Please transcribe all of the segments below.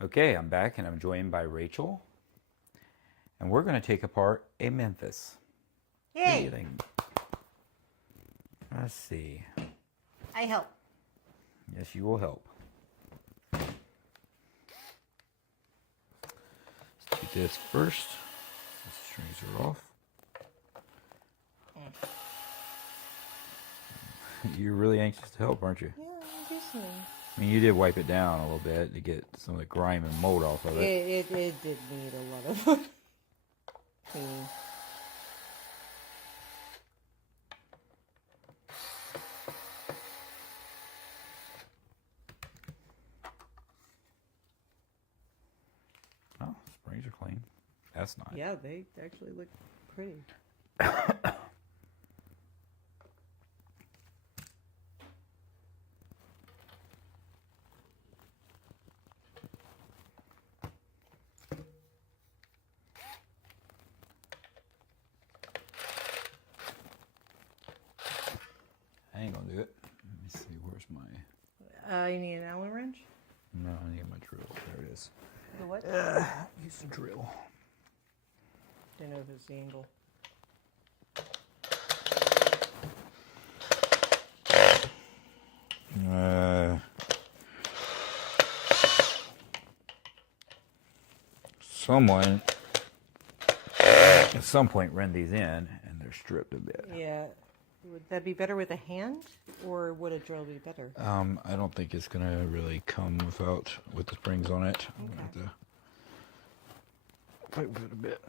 Okay, I'm back and I'm joined by Rachel. And we're going to take apart a Memphis. Yay! What do you think? Let's see. I help. Yes, you will help. Let's do this first. The strings are off. You're really anxious to help, aren't you? Yeah, I'm listening. I mean, you did wipe it down a little bit to get some of the grime and mold off of it. It did need a lot of cleaning. Oh, springs are clean. That's nice. Yeah, they actually look pretty. I ain't gonna do it. Let me see, where's my... You need an Allen wrench? No, I need my drill. There it is. The what? Use the drill. Don't know if it's the angle. Someone at some point ran these in and they're stripped a bit. Yeah. Would that be better with a hand, or would a drill be better? I don't think it's gonna really come with the springs on it. I'm gonna have to fight with it a bit.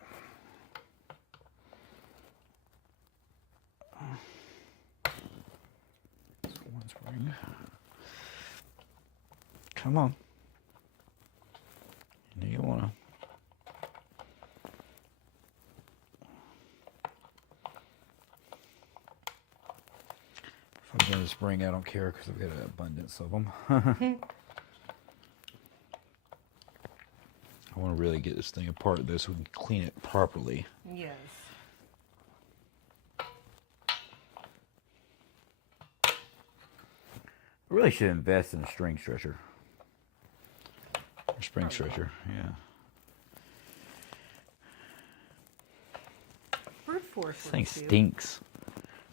That's one spring. Come on. You wanna. If I'm going to spring, I don't care because I've got an abundance of them. I want to really get this thing apart though so we can clean it properly. Yes. I really should invest in a string stretcher. Or spring stretcher, yeah. Brute force. This thing stinks.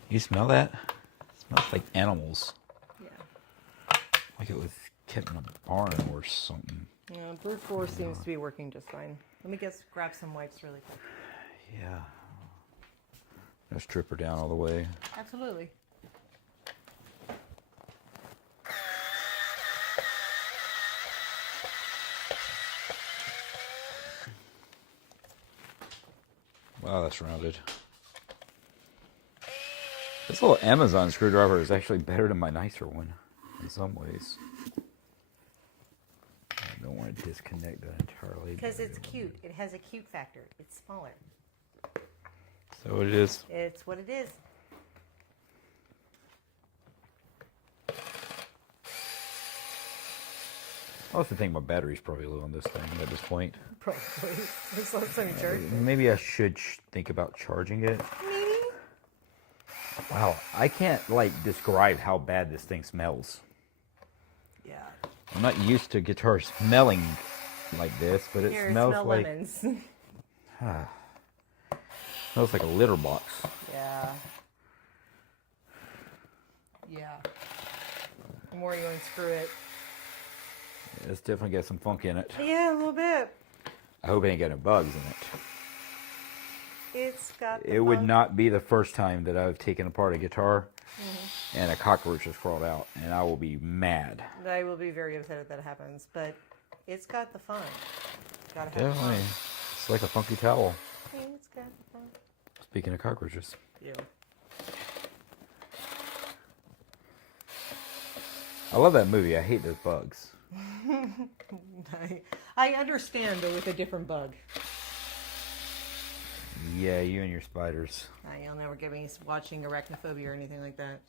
You smell that? It smells like animals. Yeah. Like it was kept in a barn or something. Yeah, brute force seems to be working just fine. Let me grab some wipes really quick. Yeah. Let's strip her down all the way. Absolutely. Wow, that's rounded. This little Amazon screwdriver is actually better than my nicer one in some ways. I don't want to disconnect that entirely. Because it's cute. It has a cute factor. It's smaller. So it is. It's what it is. I also think my battery's probably low on this thing at this point. Probably. It's less than charge. Maybe I should think about charging it. Maybe. Wow, I can't describe how bad this thing smells. Yeah. I'm not used to guitars smelling like this, but it smells smell like lemons. smells like a litter box. Yeah. Yeah. The more you unscrew it. It's definitely got some funk in it. Yeah, a little bit. I hope it ain't got no bugs in it. It's got the It would funk. not be the first time that I've taken apart a guitar and a cockroach has crawled out, and I will be mad. I will be very upset if that happens, but it's got the fun. Gotta have Definitely. the It's like a funky towel. fun. It's got the fun. Speaking of cockroaches. Yeah. I love that movie. I hate those bugs. I understand, but with a different bug. Yeah, you and your spiders. You'll never get me watching arachnophobia or anything like that.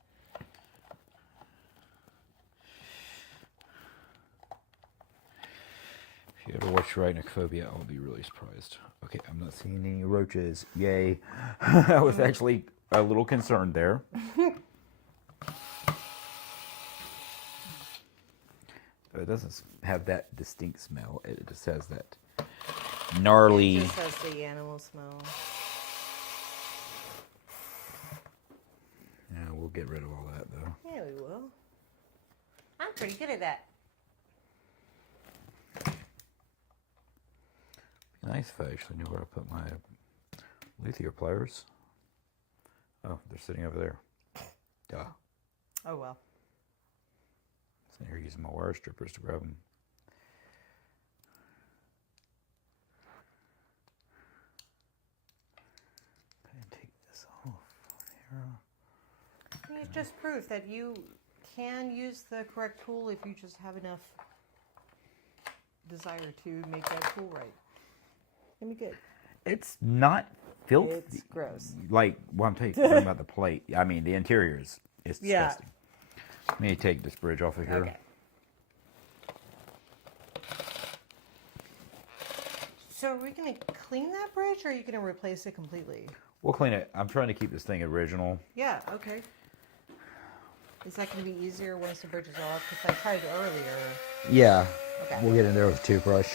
If you ever watch Arachnophobia, I'll be really surprised. Okay, I'm not seeing any roaches. Yay. I was actually a little concerned there. But it doesn't have that distinct smell. It just has that gnarly. It just has the animal smell. Yeah, we'll get rid of all that though. Yeah, we will. I'm pretty good at that. Nice if I actually knew where to put my luthier pliers. Oh, they're sitting over there. Duh. Oh well. So here using my wire strippers to grab them. And take this off here. It's just proof that you can use the correct tool if you just have enough desire to make that tool right. It'll be good. It's not filthy. It's gross. Like, well, I'm talking about the plate. I mean, the interior is disgusting. Yeah. Let me take this bridge off of here. Okay. So are we going to clean that bridge, or are you going to replace it completely? We'll clean it. I'm trying to keep this thing original. Yeah, okay. Is that going to be easier once the bridge is off? Because I tried earlier. Yeah. Okay. We'll get in there with a toothbrush.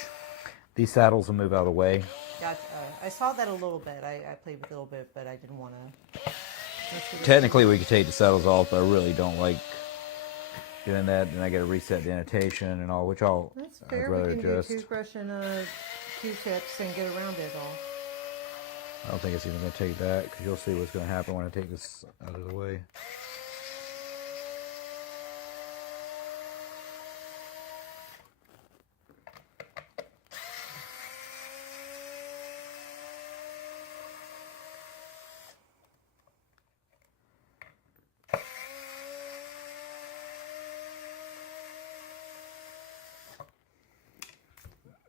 These saddles will move out of the way. Gotcha. I saw that a little bit. I played with it a little bit, but I didn't want to. Technically, we could take the saddles off, but I really don't like doing that. Then I got to reset the annotation and all, which That's I'd fair. rather We can do a just. toothbrush and Q-tips and get around it all. I don't think it's even going to take that, because you'll see what's going to happen when I take this out of the way.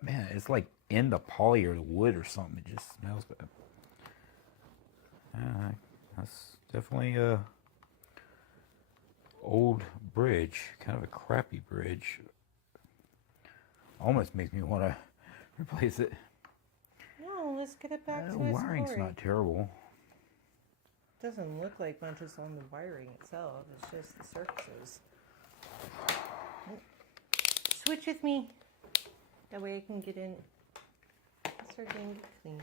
Man, it's like in the poly or the wood or something. It just smells bad. That's definitely a old bridge, kind of a crappy bridge. Almost makes me want to replace it. No, let's get it back to The its wiring's glory. not terrible. Doesn't look like much is on the wiring itself. It's just the surfaces. Switch with me. That way I can get in. Start getting it clean.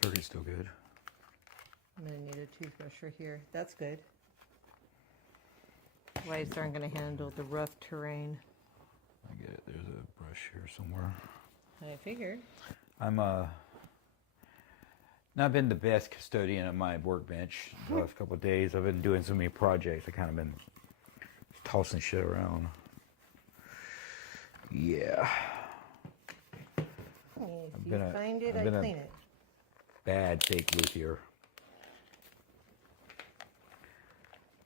Circuit's still good. I'm going to need a toothbrush right here. That's good. Lights aren't going to handle the rough terrain. I get it. There's a brush here somewhere. I figured. I'm not been the best custodian of my workbench the last couple of days. I've been doing so many projects. I kind of been tossing shit around. Yeah. If you find it, I clean it. Bad fake luthier.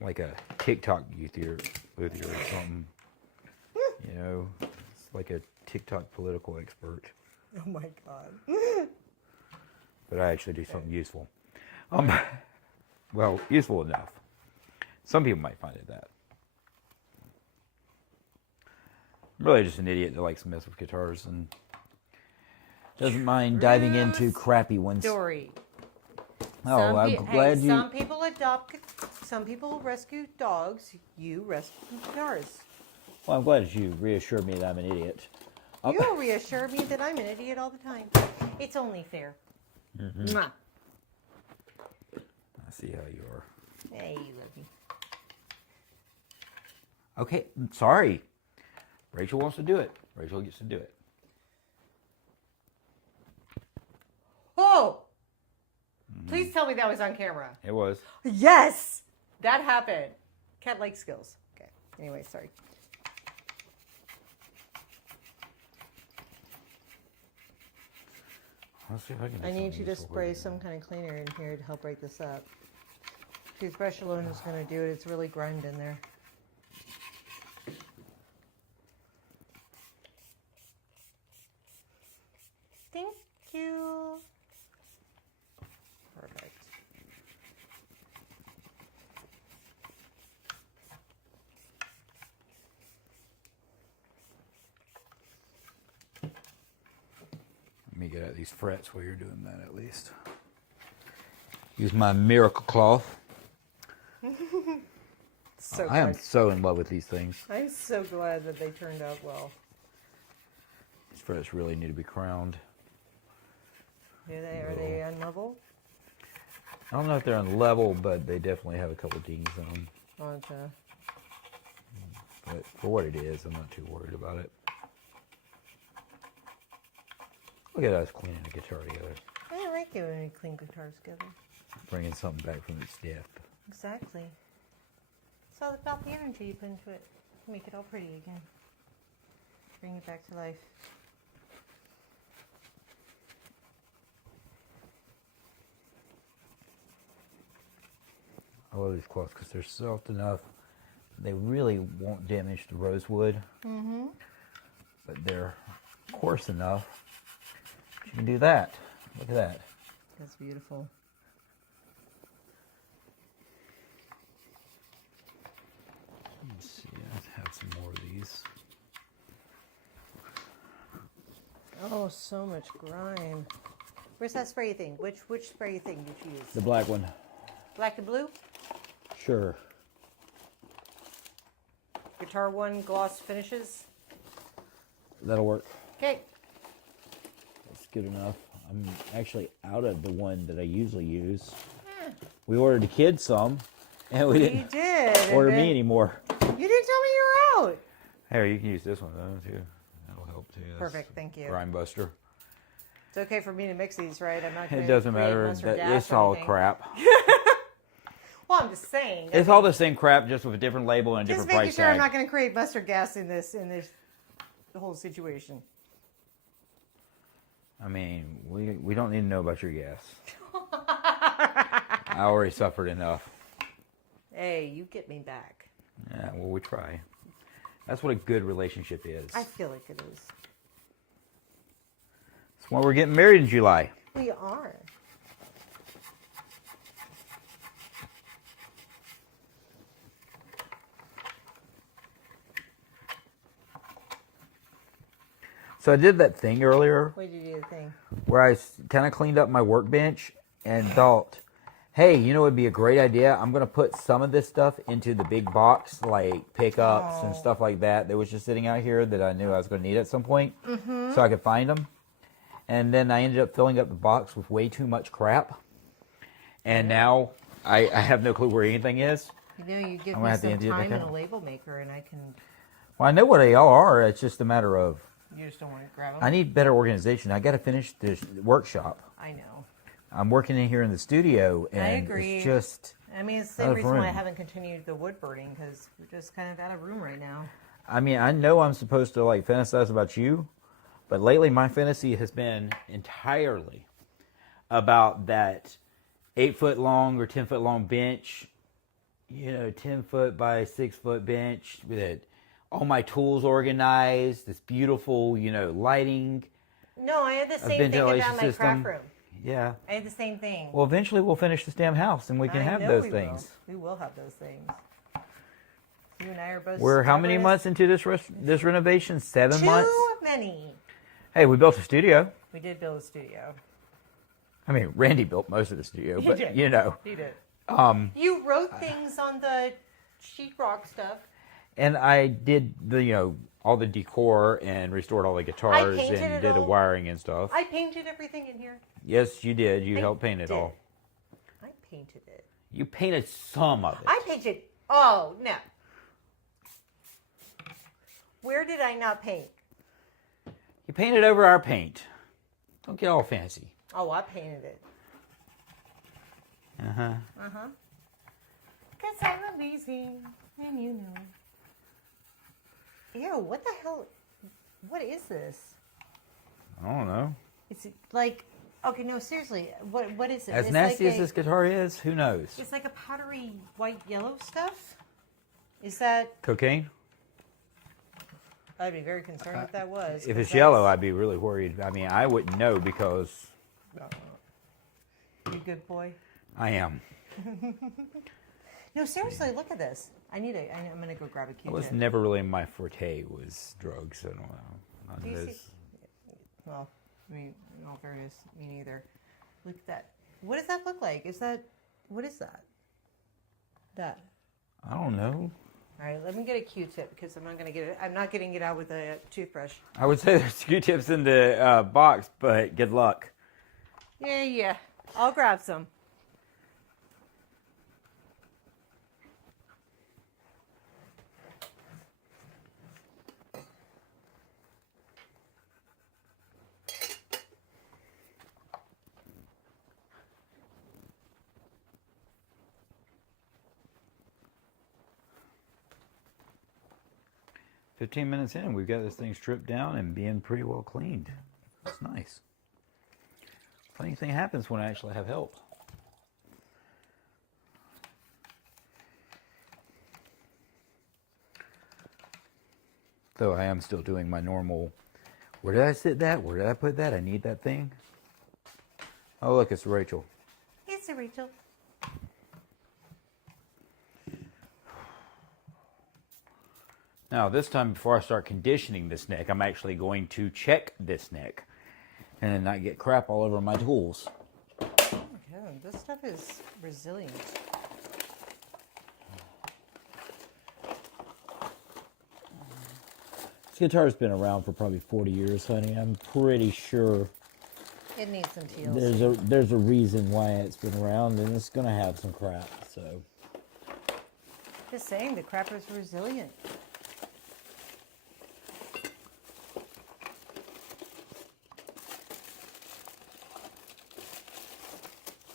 Like a TikTok luthier or something. You know, it's like a TikTok political expert. Oh my God. But I actually do something useful. Well, useful enough. Some people might find it that. I'm really just an idiot that likes to mess with guitars and doesn't mind diving into crappy ones. Story. Oh, I'm glad you. Some people adopt. Some people rescue dogs. You rescue guitars. Well, I'm glad you reassured me that I'm an idiot. You reassure me that I'm an idiot all the time. It's only fair. Mm-hmm. Mwah. I see how you are. Hey, you love me. Okay, I'm sorry. Rachel wants to do it. Rachel gets to do it. Oh! Please tell me that was on camera. It was. Yes! That happened. Cat like skills. Okay. Anyway, sorry. Let's see if I can do I need something you to useful spray with it. some kind of cleaner in here to help break this up. Toothbrush alone is going to do it. It's really grimed in there. Thank you. Perfect. Let me get out these frets while you're doing that at least. Use my miracle cloth. So I am good. so in love with these things. I'm so glad that they turned out well. These frets really need to be crowned. Are they unlevel? I don't know if they're on level, but they definitely have a couple dings in them. Okay. But for what it is, I'm not too worried about it. Look at us cleaning the guitar together. I like it when we clean guitars together. Bringing something back from its death. Exactly. It's all about the energy you put into it. Make it all pretty again. Bring it back to life. I love these cloths because they're soft enough. They really won't damage the rosewood. Mm-hmm. But they're coarse enough. You can do that. Look at that. That's beautiful. Let's see. Let's have some more of these. Oh, so much grime. Where's that spray thing? Which spray thing did you use? The black one. Black and blue? Sure. Guitar One gloss finishes? That'll work. Okay. That's good enough. I'm actually out of the one that I usually use. We ordered the kids some, and we didn't order me anymore. You didn't tell me you were out. Here, you can use this one though too. That'll help too. That's Perfect, thank you. Grime Buster. It's okay for me to mix these, right? I'm not going It to doesn't matter. It's all crap. Well, I'm just saying. It's all the same crap, just with a different label and a Just different price making sure tag. I'm not going to create mustard gas in this whole situation. I mean, we don't need to know about your gas. I already suffered enough. Hey, you get me back. Yeah, well, we try. That's what a good relationship is. I feel like it is. That's why we're getting married in July. We are. So I did that thing earlier What did you do the thing? where I kind of cleaned up my workbench and thought, hey, you know what would be a great idea? I'm going to put some of this stuff into the big box, like pickups and stuff like that was just sitting out here that I knew I was going to need at some point so I could find them. And then I ended up filling up the box with way too much crap. And now I have no clue where anything is. You know, you give I'm me gonna have to some empty it back time and out. a label maker, and I can. Well, I know what they all are. It's just a matter of You just don't want to grab them. I need better organization. I got to finish this workshop. I know. I'm working in here in the studio, and I agree. it's just. I mean, it's the out same of reason why I room. haven't continued the wood burning, because we're just kind of out of room right now. I mean, I know I'm supposed to like fantasize about you, but lately my fantasy has been entirely about that 8-foot long or 10-foot long bench, 10-foot by 6-foot bench with it, all my tools organized, this beautiful, lighting. No, I had the same thing ventilation about my system. craft room. Yeah. I had the same thing. Well, eventually we'll finish this damn house and we can I have know those we things. Will. We will have those things. You and I are both. We're how many stubborn months into this renovation? 7 months? Too many. Hey, we built a studio. We did build a studio. I mean, Randy built most of the studio, He but did. you know. He did. Um, You wrote things on the sheetrock stuff. and I did all the decor and restored all the guitars painted and it did the all. wiring and stuff. I painted everything in here. Yes, you did. You I helped paint it did. all. I painted it. You painted some of it. I painted. Oh no. Where did I not paint? You painted over our paint. Don't get all fancy. Oh, I painted it. Uh-huh. Uh-huh. Because I'm amazing, and you know. Ew, what the hell? What is this? I don't know. It's like, okay, no, seriously, what is it? As It's nasty like as this guitar is, who knows? It's like a powdery white yellow stuff? Is that, Cocaine? I'd be very concerned if that was. If 'cause it's yellow, that's- I'd be really worried. I mean, I wouldn't know because You good boy? I am. No, seriously, look at this. I'm gonna go grab a Q-tip. It was never really my forte was drugs. I don't know. Do you see? Well, I mean, in all fairness, me neither. Look at that. What does that look like? What is that? That. I don't know. All right, let me get a Q-tip because I'm not getting it out with a toothbrush. I would say there's Q-tips in the box, but good luck. Yeah. I'll grab some. "15 minutes in, we've got this thing stripped down and being pretty well cleaned. It's nice. Funny thing happens when I actually have help. Though I am still doing my normal, where did I sit that? Where did I put that? I need that thing. Oh, look, it's Rachel. It's a Rachel. Now, this time before I start conditioning this neck, I'm actually going to check this neck and not get crap all over my tools. Oh my God, this stuff is resilient. This guitar's been around for probably 40 years, honey. I'm pretty sure It needs some TLC. there's a reason why it's been around, and it's going to have some crap, so. Just saying, the crap is resilient.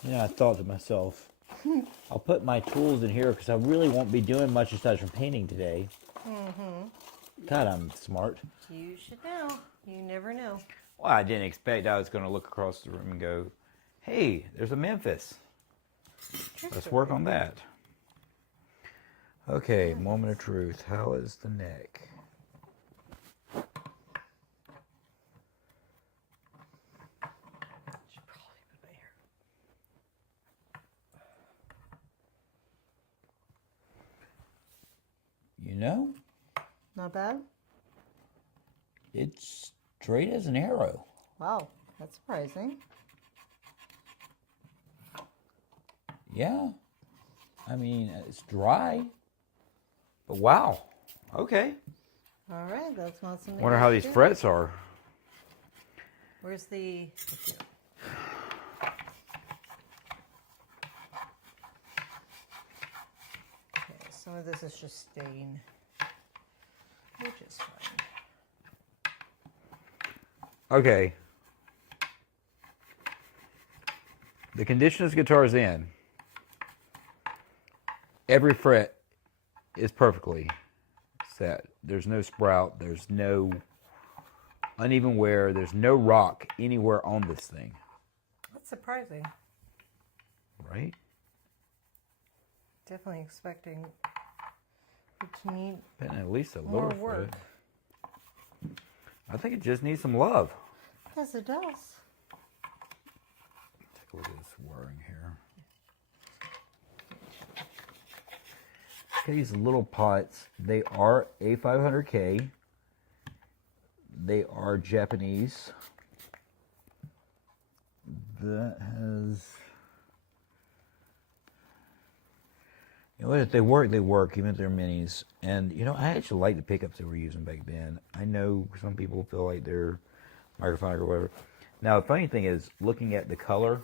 Yeah, I thought to myself, I'll put my tools in here because I really won't be doing much aside from painting today. God, I'm smart. You should know. You never know. Well, I didn't expect I was going to look across the room and go, hey, there's a Memphis. Let's work on that. Okay, moment of truth. How is the neck? Should probably put my hair. You know, Not bad? it's straight as an arrow. Wow, that's surprising. Yeah. I mean, it's dry. But wow. Okay. All right, that's not something. Wonder how these frets are. Where's the? Okay, some of this is just stain, which is fine. Okay. The condition this guitar's in, every fret is perfectly set. There's no sprout. There's no uneven wear. There's no rock anywhere on this thing. That's surprising. Right? Definitely expecting it to need And at least a more lower work. fret. I think it just needs some love. Yes, it does. Take a look at this whirring here. Okay, these little pots, they are A500K. They are Japanese. That has... You know, if they work, even if they're minis. And, you know, I actually like the pickups they were using back then. I know some people feel like they're microphonic or whatever. Now, the funny thing is, looking at the color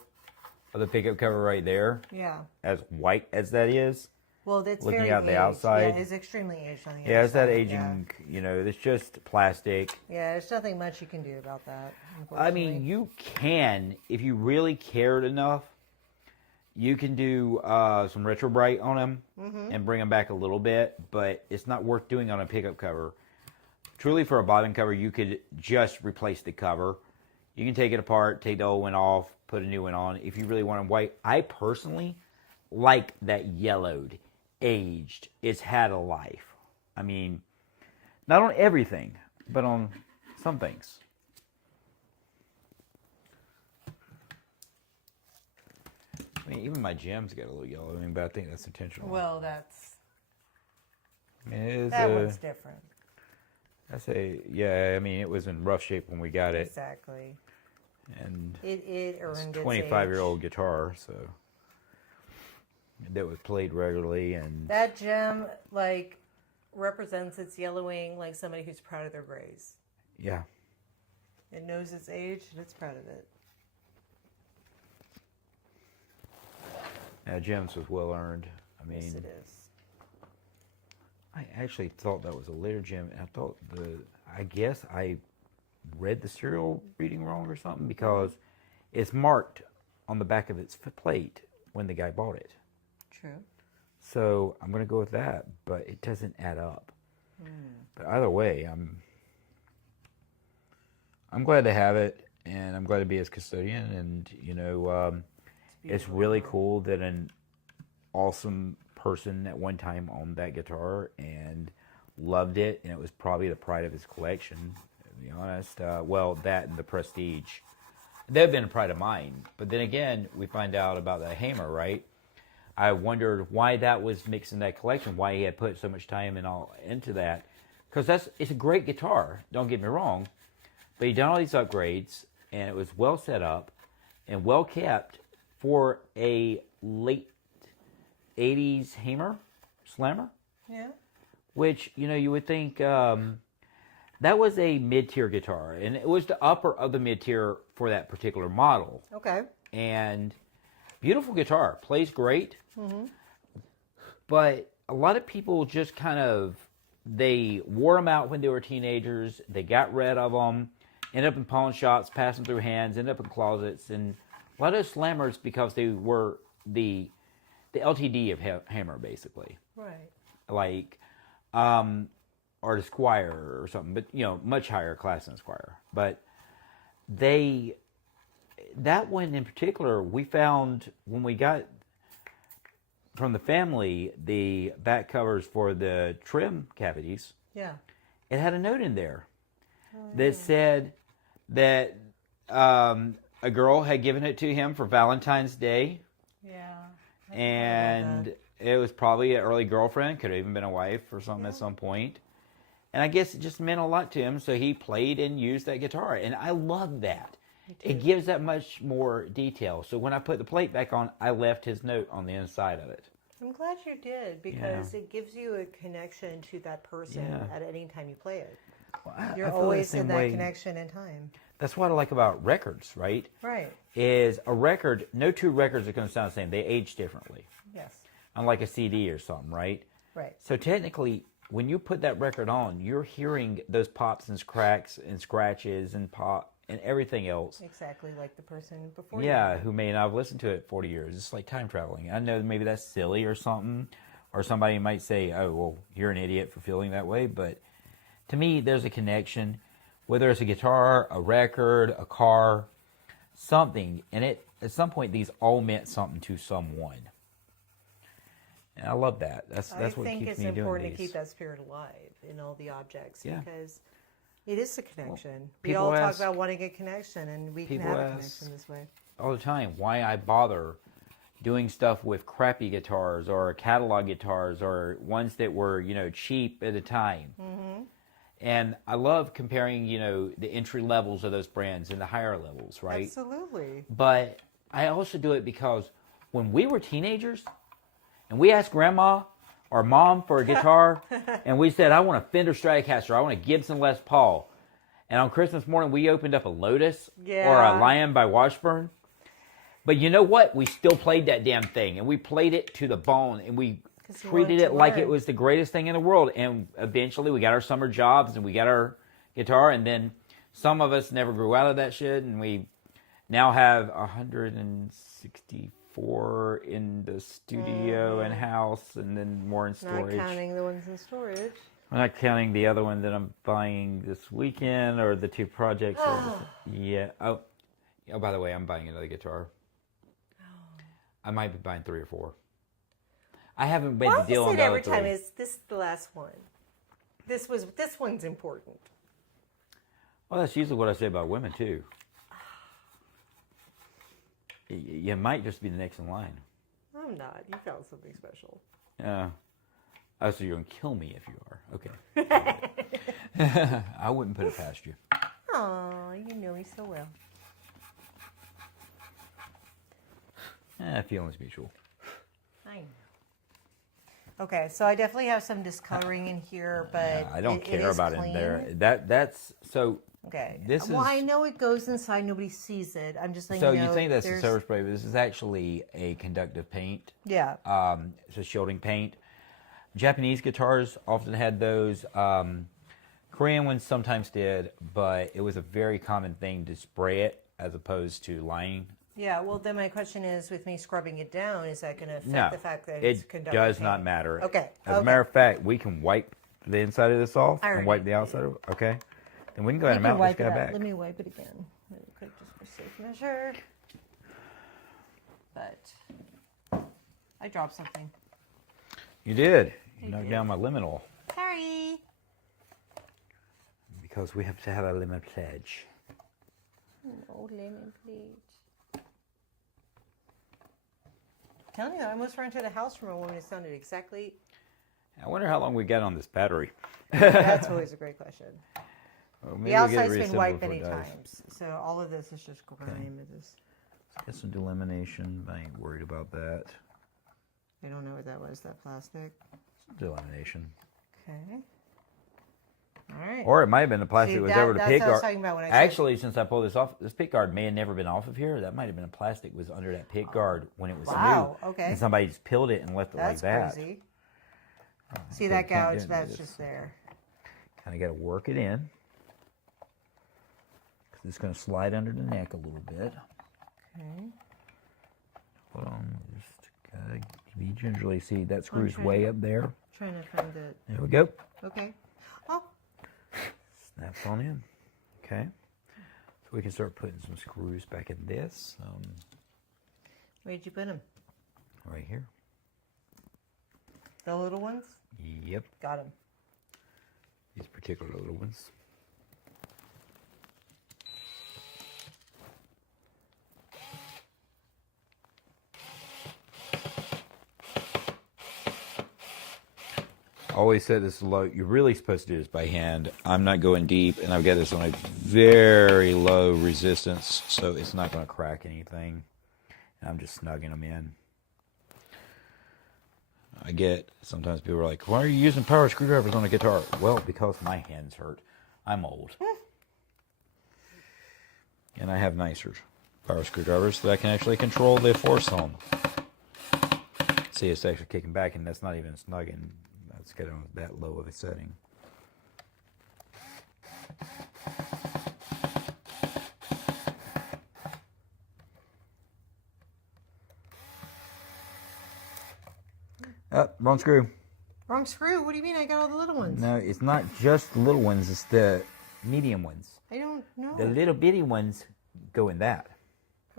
of the pickup cover right there, Yeah. as white as that is, Well, that's looking very at the aged. outside. Yeah, it's extremely aged on the yeah, it's that outside, aging, you know, it's just plastic. Yeah, there's nothing much you can do about that. I mean, Unfortunately. you can, if you really cared enough, you can do some retro bright on them and bring them back a little bit, but it's not worth doing on a pickup cover. Truly, for a bobbin cover, you could just replace the cover. You can take it apart, take the old one off, put a new one on. If you really want them white, I personally like that yellowed, aged. It's had a life. I mean, not on everything, but on some things. I mean, even my gem's got a little yellow. I mean, but I think that's intentional. Well, that's... I mean, it is that one's different. Yeah, I mean, it was in rough shape when we got it. Exactly. And it earned it's a 25-year-old guitar, so that was played regularly. And that gem, like, represents its yellowing like somebody who's proud of their grays. yeah. It knows its age and it's proud of it. Now, gems was well earned. I mean, Yes, it is. I actually thought that was a later gem, and I guess I read the serial reading wrong or something, because it's marked on the back of its plate when the guy bought it. True. So I'm going to go with that, but it doesn't add up. But either way, I'm glad to have it, and I'm glad to be his custodian, and it's really cool that an awesome person at one time owned that guitar and loved it, and it was probably the pride of his collection, to be honest. Well, that and the Prestige. They've been a pride of mine. But then again, we find out about the Hamer, right? I wondered why that was mixed in that collection, why he had put so much time and all into that. Because it's a great guitar, don't get me wrong. But he done all these upgrades, and it was well set up and well kept for a late 80s Hamer Slammer. Yeah. Which, you would think that was a mid-tier guitar. And it was the upper of the mid-tier for that particular model. Okay. And beautiful guitar. Plays great. Mm-hmm. But a lot of people just they wore them out when they were teenagers. They got rid of them. Ended up in pawn shops, passing through hands, ended up in closets. And a lot of slammers, because they were the LTD of Hammer, basically. Right. Like, or the Squire or something, but, much higher class than Squire. But that one in particular, we found when we got from the family the back covers for the trim cavities. Yeah. It had a note in there that said that a girl had given it to him for Valentine's Day. Yeah. And it was probably an early girlfriend, could have even been a wife or something at some point. And I guess it just meant a lot to him, so he played and used that guitar. And I love that. It gives that much more detail. So when I put the plate back on, I left his note on the inside of it. I'm glad you did, because it gives you a connection to that person at any time you play it. Well, You're always in that connection in time. That's what I like about records, right? Right. Is a record, no two records are going to sound the same. They age differently. Yes. Unlike a CD or something, right? Right. So technically, when you put that record on, you're hearing those pops and cracks and scratches and pop and everything else. Exactly like the person before you. Yeah, who may not have listened to it 40 years. It's like time traveling. I know maybe that's silly or something, or somebody might say, oh, well, you're an idiot for feeling that way. But to me, there's a connection, whether it's a guitar, a record, a car, something. And at some point, these all meant something to someone. And I love that. That's what keeps me doing these. I think it's important to keep that spirit alive in all the objects, because it is a connection. Well, we all talk about wanting a connection, and we can have a connection this way. All the time, why I bother doing stuff with crappy guitars or catalog guitars or ones that were, cheap at the time. Mm-hmm. And I love comparing, the entry levels of those brands and the higher levels, right? Absolutely. But I also do it because when we were teenagers and we asked Grandma or Mom for a guitar and we said, I want a Fender Stratocaster, I want a Gibson Les Paul. And on Christmas morning, we opened up a Lotus or a Lion by Washburn. But you know what? We still played that damn thing. And we played it to the bone. And we treated it like it was the greatest thing in the world. And eventually we got our summer jobs and we got our guitar. And then some of us never grew out of that shit. And we now have 164 in the studio and house, and then more in storage. Not counting the ones in storage. I'm not counting the other one that I'm buying this weekend, or the two projects. Yeah. Oh, by the way, I'm buying another guitar. I might be buying 3 or 4. I haven't made the deal on the other 3. Every time is this the last one? This one's important. Well, that's usually what I say about women, too. You might just be the next in line. I'm not. You found something special. Oh, so you're going to kill me if you are. Okay. I wouldn't put it past you. Oh, you know me so well. Feelings mutual. I know. Okay, so I definitely have some discoloring in here, but I don't care about clean. it in there. That's so. Okay. This well, is. I know it goes inside. Nobody sees it. I'm just letting So you know. You think that's a silver spray, but this is actually a conductive paint. Yeah. It's a shielding paint. Japanese guitars often had those. Korean ones sometimes did, but it was a very common thing to spray it as opposed to lining. Yeah, well, then my question is, with me scrubbing it down, is that going to affect No, the fact that it's conductive does paint? not matter. Okay. As a matter of fact, we can wipe the inside of this off and wipe the outside of it. Okay. Then we can go ahead and mount this guy back. Let me wipe it again. Really quick, just for safe measure. But I dropped something. You did. You knocked down my lemon oil. Sorry. Because we have to have a lemon pledge. No lemon pledge. Telling you, I almost ran to the house from a woman who sounded exactly. I wonder how long we got on this battery. That's always a great question. Well, The outside's been wiped many times, so all of this is just grime. Okay. Get some delamination. I ain't worried about that. I don't know what that was. That plastic. Delamination. Okay. All right. Or it might have been the plastic that was over the pick that's what I was guard. talking about when I said. Actually, since I pulled this off, this pick guard may have never been off of here. That might have been a plastic was under that pick guard when it was new. Okay. And somebody just peeled it and left it like that. That's crazy. See that gouge? That's just there. Kind of got to work it in. Because it's going to slide under the neck a little bit. Okay. Hold on. Just got to be gingerly. See, that screw's way up there. Trying to find it. There we go. Okay. Oh. Snaps on in. Okay. So we can start putting some screws back in this. Where did you put them? Right here. The little ones? Yep. Got them. These particular little ones. Always said this is low. You're really supposed to do this by hand. I'm not going deep, and I've got this on a very low resistance, so it's not going to crack anything. And I'm just snugging them in. I get sometimes people are like, why are you using power screwdrivers on a guitar? Well, because my hands hurt. I'm old. And I have nicer power screwdrivers that I can actually control the force on. See, it's actually kicking back, and that's not even snugging. Let's get on that low of a setting. Wrong screw. Wrong screw? What do you mean I got all the little ones? No, it's not just the little ones, it's the medium ones. I don't know. The little bitty ones go in that.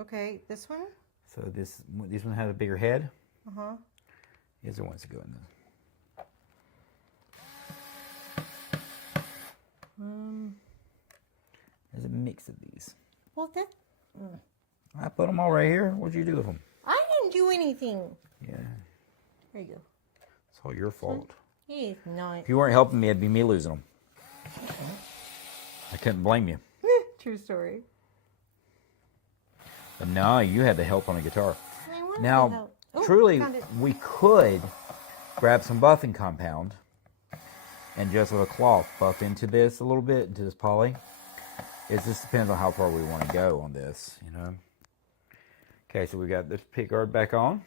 Okay, this one? So this one has a bigger head. Uh-huh. These are the ones that go in this. There's a mix of these. Well, that... I put them all right here. What'd you do with them? I didn't do anything. Yeah. There you go. It's all your fault. He's not. If you weren't helping me, it'd be me losing them. I couldn't blame you. True story. But no, you had the help on a guitar. I wanted to Now, help. Oh, truly, found it. we could grab some buffing compound and just with a cloth buff into this a little bit, into this poly. It just depends on how far we want to go on this, you know. Okay, so we got this pick guard back on.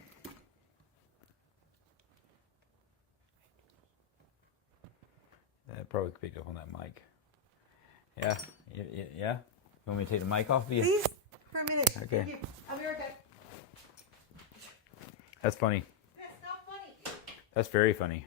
That probably picked up on that mic. Yeah. You want me to take the mic off of you? Please, for a minute. Okay. Thank you. I'll be right back. That's funny. That's not funny. That's very funny.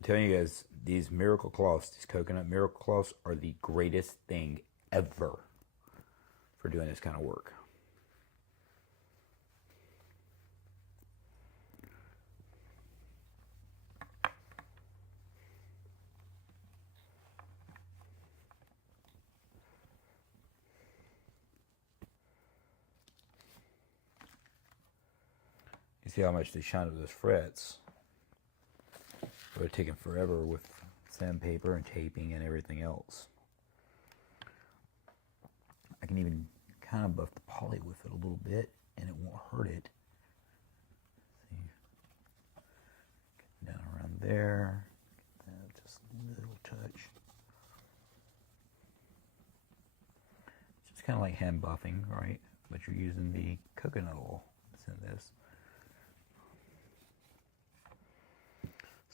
I'm telling you guys, these miracle cloths, these coconut miracle cloths, are the greatest thing ever for doing this kind of work. You see how much they shine up those frets. It would have taken forever with sandpaper and taping and everything else. I can even kind of buff the poly with it a little bit and it won't hurt it. See? Get down around there. Just a little touch. It's just kind of like hand buffing, right? But you're using the coconut oil that's in this.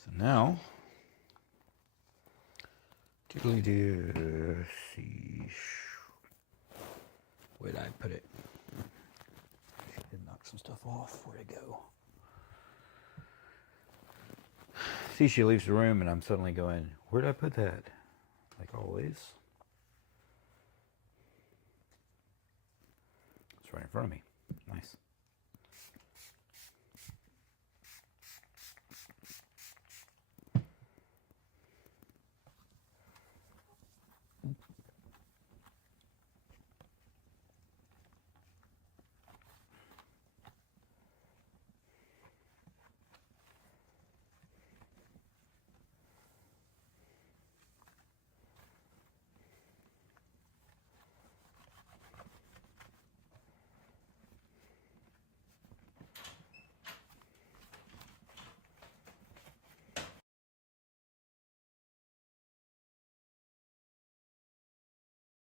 So now, tiddly do, see, where did I put it? She did knock some stuff off. Where'd it go? See, she leaves the room and I'm suddenly going, where did I put that? Like always. It's right in front of me. Nice.